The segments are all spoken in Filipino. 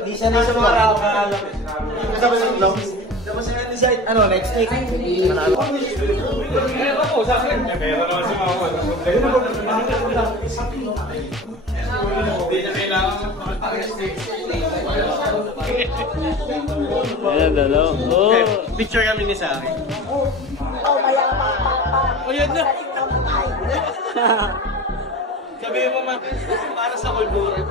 Hindi siya na sa mga alam. Kasama sa vlog. Tapos sila decide, ano, next week. Manalo. Ako, sa akin. Meron naman si Mama. Hindi na kailangan Ayan, dalaw. Oh. Picture kami ni Sari. Oh, yan na. Sabihin mo, para sa kultura.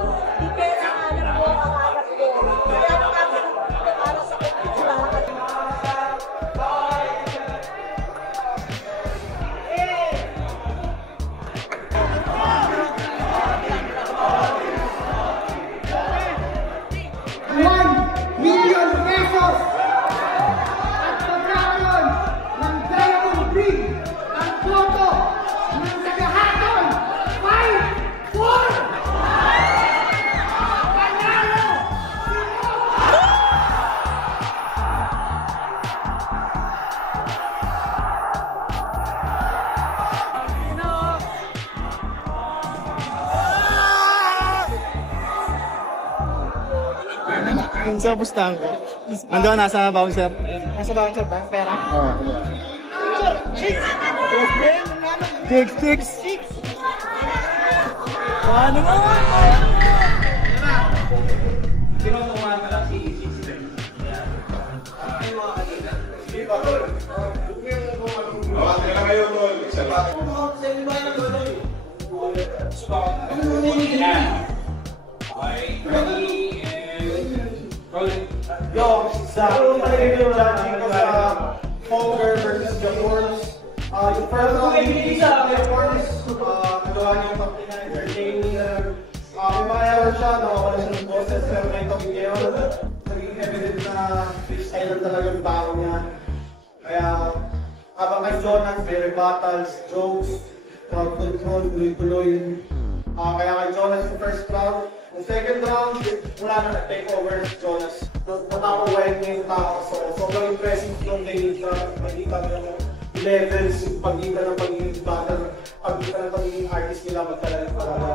Sa pustahan ko. Nandun, nasa bouncer. Nasa bouncer ba? Pera? Oo. Chicks! Paano mo? Kinukuha ka lang si Yo, sa judging ko sa Poker versus Japorns. Yung first round, hindi sa Japorns. Nagawa niya yung entertaining. Umayaw siya, nakawala siya ng boses. Pero may ito naging evident na freestyle talaga yung tao niya. Kaya, habang kay Jonas, may rebuttals, jokes, crowd control, tuloy-tuloy. Kaya kay Jonas yung first round. Yung second round, wala na nag-take over si Jonas. Natakuwain niya yung tao. So, sobrang impressive yung game na magkita ng levels, yung pagkita ng pagiging battle, pagkita ng pagiging artist nila magtala ng parala.